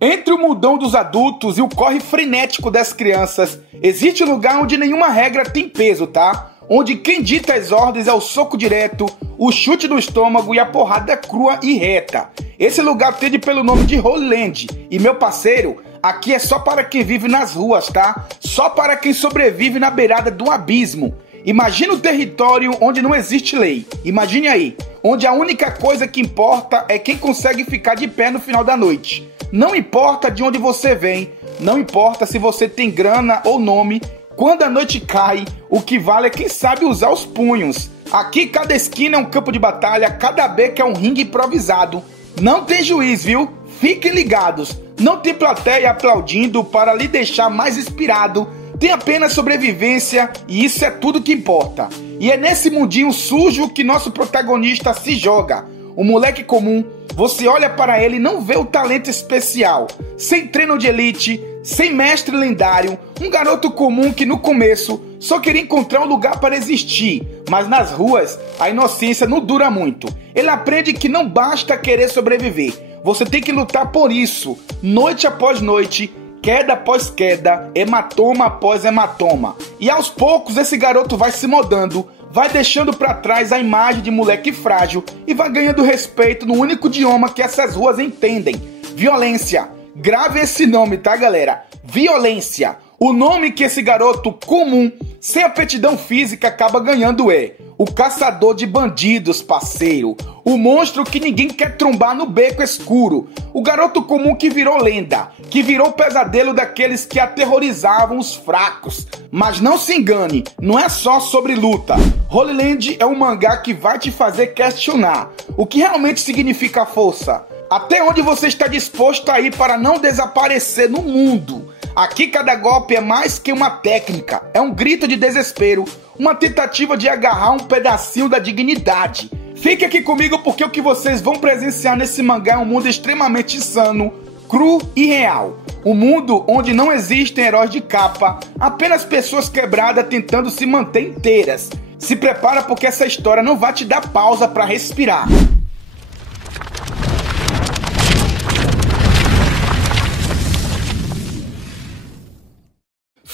Entre o mundão dos adultos e o corre frenético das crianças, existe um lugar onde nenhuma regra tem peso, tá? Onde quem dita as ordens é o soco direto, o chute no estômago e a porrada crua e reta. Esse lugar tende pelo nome de Holy Land. E meu parceiro, aqui é só para quem vive nas ruas, tá? Só para quem sobrevive na beirada do abismo. Imagina um território onde não existe lei. Imagine aí, onde a única coisa que importa é quem consegue ficar de pé no final da noite. Não importa de onde você vem, não importa se você tem grana ou nome, quando a noite cai, o que vale é quem sabe usar os punhos. Aqui cada esquina é um campo de batalha, cada beca é um ringue improvisado. Não tem juiz, viu? Fiquem ligados, não tem plateia aplaudindo para lhe deixar mais inspirado. Tem apenas sobrevivência e isso é tudo que importa. E é nesse mundinho sujo que nosso protagonista se joga. Um moleque comum, você olha para ele e não vê o talento especial. Sem treino de elite, sem mestre lendário, um garoto comum que no começo só queria encontrar um lugar para existir. Mas nas ruas, a inocência não dura muito. Ele aprende que não basta querer sobreviver. Você tem que lutar por isso, noite após noite, queda após queda, hematoma após hematoma. E aos poucos esse garoto vai se mudando, vai deixando pra trás a imagem de moleque frágil e vai ganhando respeito no único idioma que essas ruas entendem: violência. Grave esse nome, tá, galera? Violência. O nome que esse garoto comum, sem aptidão física, acaba ganhando é o caçador de bandidos, parceiro. O monstro que ninguém quer trombar no beco escuro. O garoto comum que virou lenda, que virou o pesadelo daqueles que aterrorizavam os fracos. Mas não se engane, não é só sobre luta. Holy Land é um mangá que vai te fazer questionar o que realmente significa força. Até onde você está disposto a ir para não desaparecer no mundo. Aqui cada golpe é mais que uma técnica, é um grito de desespero, uma tentativa de agarrar um pedacinho da dignidade. Fique aqui comigo porque o que vocês vão presenciar nesse mangá é um mundo extremamente insano, cru e real. Um mundo onde não existem heróis de capa, apenas pessoas quebradas tentando se manter inteiras. Se prepara porque essa história não vai te dar pausa para respirar.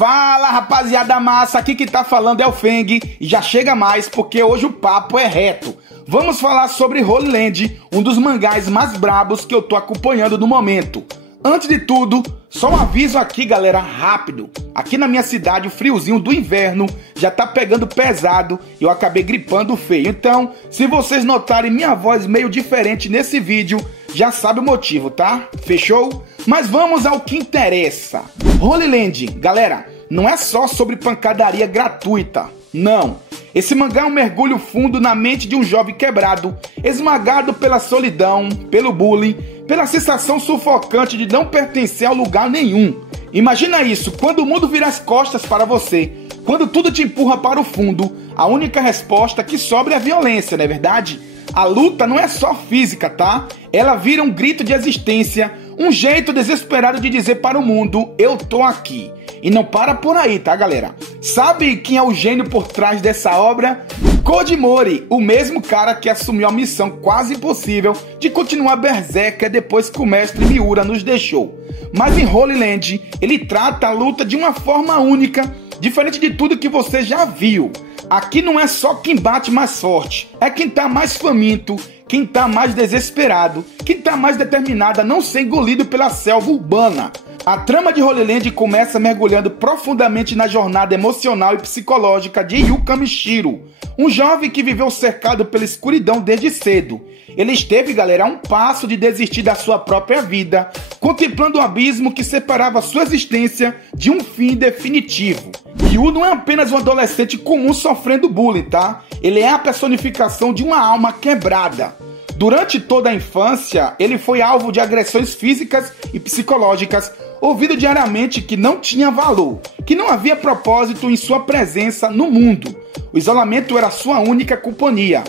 Fala, rapaziada massa, aqui que tá falando é o Feng e já chega mais porque hoje o papo é reto. Vamos falar sobre Holy Land, um dos mangás mais brabos que eu tô acompanhando no momento. Antes de tudo, só um aviso aqui, galera, rápido. Aqui na minha cidade o friozinho do inverno já tá pegando pesado e eu acabei gripando feio. Então, se vocês notarem minha voz meio diferente nesse vídeo, já sabe o motivo, tá? Fechou? Mas vamos ao que interessa. Holy Land, galera, não é só sobre pancadaria gratuita, não. Esse mangá é um mergulho fundo na mente de um jovem quebrado, esmagado pela solidão, pelo bullying, pela sensação sufocante de não pertencer a lugar nenhum. Imagina isso, quando o mundo vira as costas para você, quando tudo te empurra para o fundo, a única resposta que sobra é a violência, não é verdade? A luta não é só física, tá? Ela vira um grito de existência, um jeito desesperado de dizer para o mundo: eu tô aqui. E não para por aí, tá, galera? Sabe quem é o gênio por trás dessa obra? Koji Mori, o mesmo cara que assumiu a missão quase impossível de continuar Berserker depois que o mestre Miura nos deixou. Mas em Holy Land, ele trata a luta de uma forma única, diferente de tudo que você já viu. Aqui não é só quem bate mais forte, é quem tá mais faminto, quem tá mais desesperado, quem tá mais determinado a não ser engolido pela selva urbana. A trama de Holy Land começa mergulhando profundamente na jornada emocional e psicológica de Yuka Mishiro, um jovem que viveu cercado pela escuridão desde cedo. Ele esteve, galera, a um passo de desistir da sua própria vida, contemplando o abismo que separava sua existência de um fim definitivo. Yu não é apenas um adolescente comum sofrendo bullying, tá? Ele é a personificação de uma alma quebrada. Durante toda a infância, ele foi alvo de agressões físicas e psicológicas, ouvido diariamente que não tinha valor, que não havia propósito em sua presença no mundo. O isolamento era sua única companhia.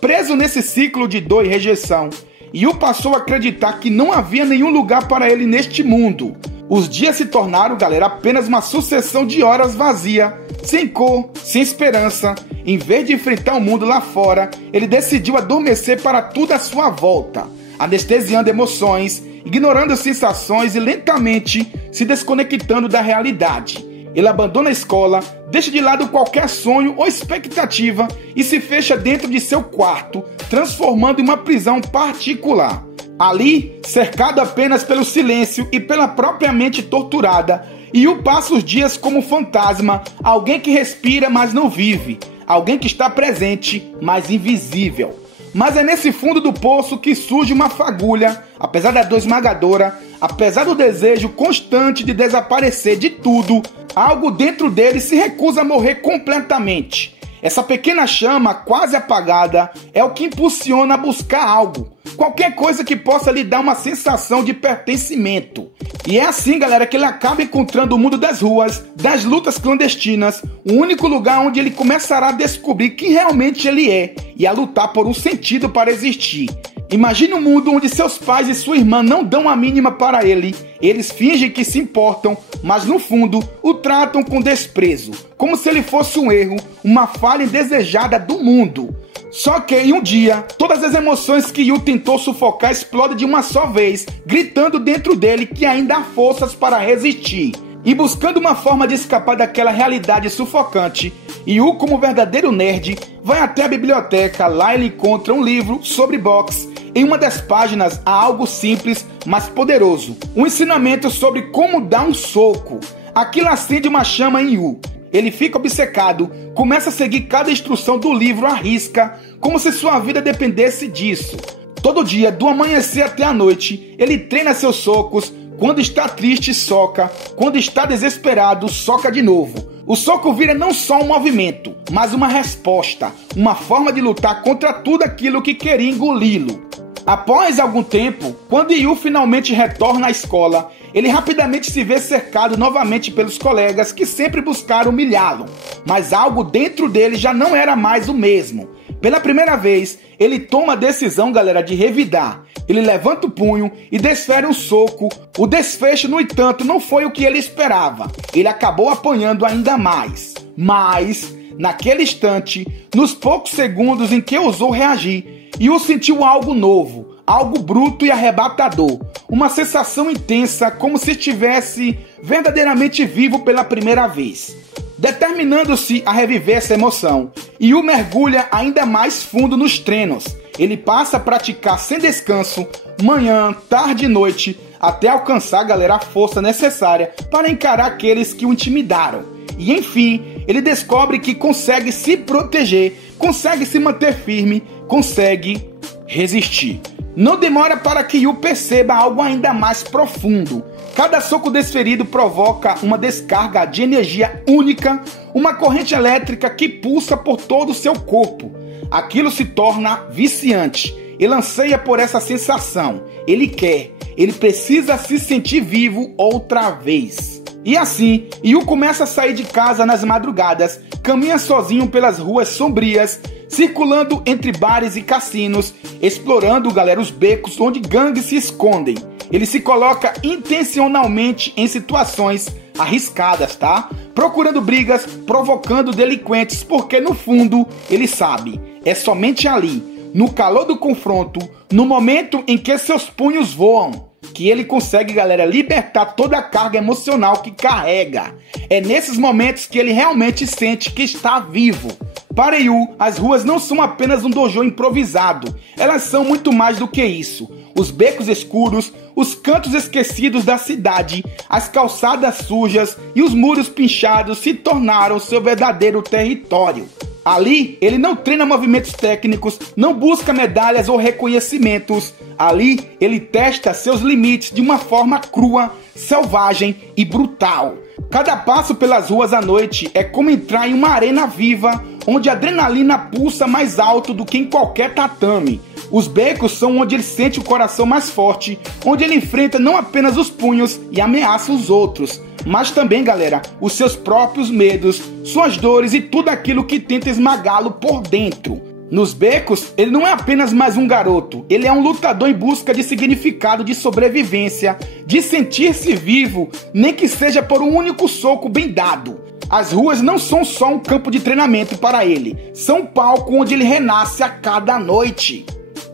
Preso nesse ciclo de dor e rejeição, Yu passou a acreditar que não havia nenhum lugar para ele neste mundo. Os dias se tornaram, galera, apenas uma sucessão de horas vazia, sem cor, sem esperança. Em vez de enfrentar o mundo lá fora, ele decidiu adormecer para tudo à sua volta, anestesiando emoções ignorando as sensações e lentamente se desconectando da realidade. Ele abandona a escola, deixa de lado qualquer sonho ou expectativa e se fecha dentro de seu quarto, transformando em uma prisão particular. Ali, cercado apenas pelo silêncio e pela própria mente torturada, Yu passa os dias como fantasma, alguém que respira, mas não vive, alguém que está presente, mas invisível. Mas é nesse fundo do poço que surge uma fagulha, apesar da dor esmagadora, apesar do desejo constante de desaparecer de tudo, algo dentro dele se recusa a morrer completamente. Essa pequena chama, quase apagada, é o que impulsiona a buscar algo. Qualquer coisa que possa lhe dar uma sensação de pertencimento. E é assim, galera, que ele acaba encontrando o mundo das ruas, das lutas clandestinas, o único lugar onde ele começará a descobrir quem realmente ele é e a lutar por um sentido para existir. Imagine um mundo onde seus pais e sua irmã não dão a mínima para ele, eles fingem que se importam, mas no fundo o tratam com desprezo, como se ele fosse um erro, uma falha indesejada do mundo. Só que em um dia, todas as emoções que Yu tentou sufocar explodem de uma só vez, gritando dentro dele que ainda há forças para resistir. E buscando uma forma de escapar daquela realidade sufocante, Yu, como verdadeiro nerd, vai até a biblioteca. Lá ele encontra um livro sobre boxe. Em uma das páginas há algo simples, mas poderoso. Um ensinamento sobre como dar um soco. Aquilo acende uma chama em Yu. Ele fica obcecado, começa a seguir cada instrução do livro à risca, como se sua vida dependesse disso. Todo dia, do amanhecer até a noite, ele treina seus socos. Quando está triste, soca. Quando está desesperado, soca de novo. O soco vira não só um movimento, mas uma resposta, uma forma de lutar contra tudo aquilo que queria engoli-lo. Após algum tempo, quando Yu finalmente retorna à escola, ele rapidamente se vê cercado novamente pelos colegas que sempre buscaram humilhá-lo. Mas algo dentro dele já não era mais o mesmo. Pela primeira vez, ele toma a decisão, galera, de revidar. Ele levanta o punho e desfere um soco. O desfecho, no entanto, não foi o que ele esperava. Ele acabou apanhando ainda mais. Mas, naquele instante, nos poucos segundos em que ousou reagir, Yu sentiu algo novo, algo bruto e arrebatador. Uma sensação intensa, como se estivesse verdadeiramente vivo pela primeira vez. Determinando-se a reviver essa emoção, Yu mergulha ainda mais fundo nos treinos. Ele passa a praticar sem descanso, manhã, tarde e noite, até alcançar, galera, a força necessária para encarar aqueles que o intimidaram. E enfim, ele descobre que consegue se proteger, consegue se manter firme, consegue resistir. Não demora para que Yu perceba algo ainda mais profundo. Cada soco desferido provoca uma descarga de energia única, uma corrente elétrica que pulsa por todo o seu corpo. Aquilo se torna viciante. Ele anseia por essa sensação. Ele precisa se sentir vivo outra vez. E assim, Yu começa a sair de casa nas madrugadas, caminha sozinho pelas ruas sombrias, circulando entre bares e cassinos, explorando, galera, os becos onde gangues se escondem. Ele se coloca intencionalmente em situações arriscadas, tá? Procurando brigas, provocando delinquentes, porque no fundo ele sabe, é somente ali, no calor do confronto, no momento em que seus punhos voam, que ele consegue, galera, libertar toda a carga emocional que carrega. É nesses momentos que ele realmente sente que está vivo. Para Yu, as ruas não são apenas um dojo improvisado, elas são muito mais do que isso. Os becos escuros, os cantos esquecidos da cidade, as calçadas sujas e os muros pinchados se tornaram seu verdadeiro território. Ali, ele não treina movimentos técnicos, não busca medalhas ou reconhecimentos. Ali, ele testa seus limites de uma forma crua, selvagem e brutal. Cada passo pelas ruas à noite é como entrar em uma arena viva, onde a adrenalina pulsa mais alto do que em qualquer tatame. Os becos são onde ele sente o coração mais forte, onde ele enfrenta não apenas os punhos e ameaça os outros, mas também, galera, os seus próprios medos, suas dores e tudo aquilo que tenta esmagá-lo por dentro. Nos becos, ele não é apenas mais um garoto, ele é um lutador em busca de significado, de sobrevivência, de sentir-se vivo, nem que seja por um único soco bem dado. As ruas não são só um campo de treinamento para ele, são um palco onde ele renasce a cada noite.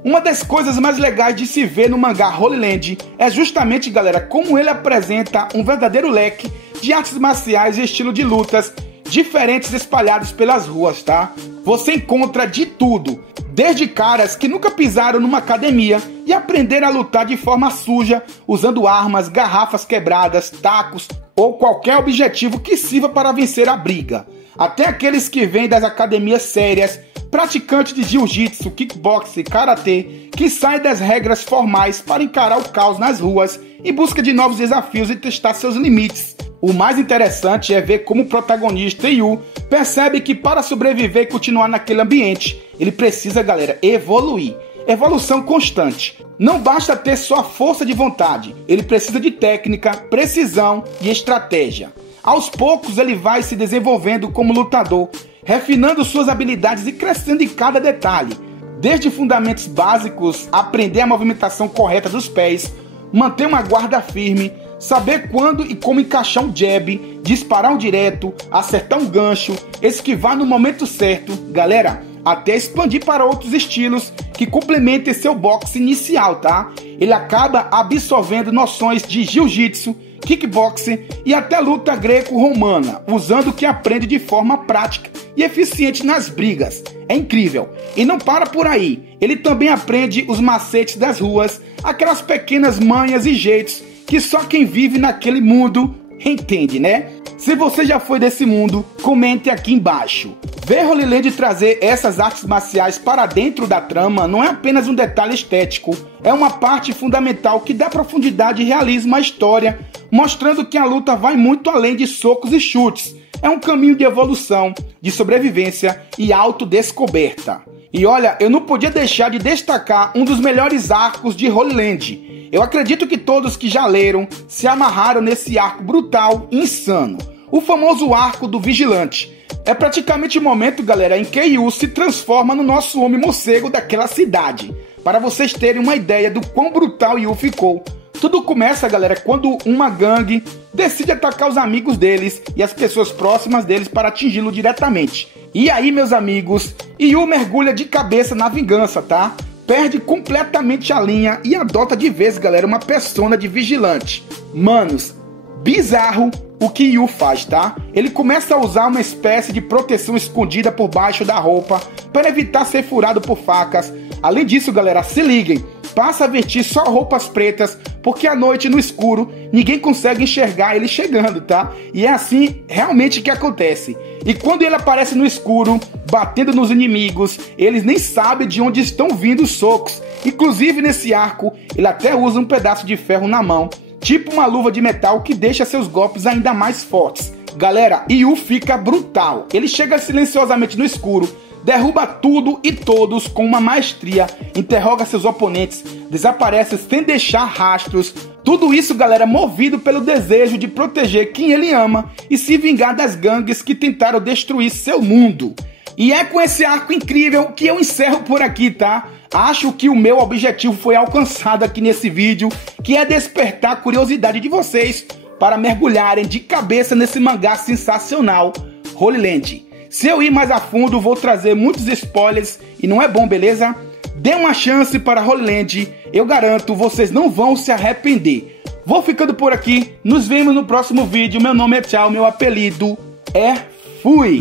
Uma das coisas mais legais de se ver no mangá Holy Land é justamente, galera, como ele apresenta um verdadeiro leque de artes marciais e estilo de lutas diferentes espalhados pelas ruas, tá? Você encontra de tudo, desde caras que nunca pisaram numa academia e aprenderam a lutar de forma suja, usando armas, garrafas quebradas, tacos ou qualquer objetivo que sirva para vencer a briga, até aqueles que vêm das academias sérias, praticantes de jiu-jitsu, kickboxing, karatê, que saem das regras formais para encarar o caos nas ruas em busca de novos desafios e testar seus limites. O mais interessante é ver como o protagonista Yu percebe que para sobreviver e continuar naquele ambiente, ele precisa, galera, evoluir. Evolução constante. Não basta ter só força de vontade, ele precisa de técnica, precisão e estratégia. Aos poucos ele vai se desenvolvendo como lutador, refinando suas habilidades e crescendo em cada detalhe. Desde fundamentos básicos, aprender a movimentação correta dos pés, manter uma guarda firme, saber quando e como encaixar um jab, disparar um direto, acertar um gancho, esquivar no momento certo, galera, até expandir para outros estilos que complementem seu boxe inicial, tá? Ele acaba absorvendo noções de jiu-jitsu, kickboxing e até luta greco-romana, usando o que aprende de forma prática e eficiente nas brigas. É incrível. E não para por aí. Ele também aprende os macetes das ruas, aquelas pequenas manhas e jeitos que só quem vive naquele mundo entende, né? Se você já foi desse mundo, comente aqui embaixo. Ver Holy Land trazer essas artes marciais para dentro da trama não é apenas um detalhe estético, é uma parte fundamental que dá profundidade e realismo à história, mostrando que a luta vai muito além de socos e chutes. É um caminho de evolução, de sobrevivência e autodescoberta. E olha, eu não podia deixar de destacar um dos melhores arcos de Holy Land. Eu acredito que todos que já leram se amarraram nesse arco brutal e insano. O famoso arco do Vigilante. É praticamente o momento, galera, em que Yu se transforma no nosso homem morcego daquela cidade. Para vocês terem uma ideia do quão brutal Yu ficou. Tudo começa, galera, quando uma gangue decide atacar os amigos deles e as pessoas próximas deles para atingi-lo diretamente. E aí, meus amigos, Yu mergulha de cabeça na vingança, tá? Perde completamente a linha e adota de vez, galera, uma persona de vigilante. Manos, bizarro o que Yu faz, tá? Ele começa a usar uma espécie de proteção escondida por baixo da roupa para evitar ser furado por facas. Além disso, galera, se liguem, passa a vestir só roupas pretas, porque à noite, no escuro, ninguém consegue enxergar ele chegando, tá? E é assim realmente que acontece. E quando ele aparece no escuro, batendo nos inimigos, eles nem sabem de onde estão vindo os socos. Inclusive, nesse arco, ele até usa um pedaço de ferro na mão, tipo uma luva de metal que deixa seus golpes ainda mais fortes. Galera, Yu fica brutal. Ele chega silenciosamente no escuro, derruba tudo e todos com uma maestria, interroga seus oponentes, desaparece sem deixar rastros. Tudo isso, galera, movido pelo desejo de proteger quem ele ama e se vingar das gangues que tentaram destruir seu mundo. E é com esse arco incrível que eu encerro por aqui, tá? Acho que o meu objetivo foi alcançado aqui nesse vídeo, que é despertar a curiosidade de vocês para mergulharem de cabeça nesse mangá sensacional, Holy Land. Se eu ir mais a fundo, vou trazer muitos spoilers e não é bom, beleza? Dê uma chance para Holy Land, eu garanto, vocês não vão se arrepender. Vou ficando por aqui, nos vemos no próximo vídeo. Meu nome é Tchau, meu apelido é Fui!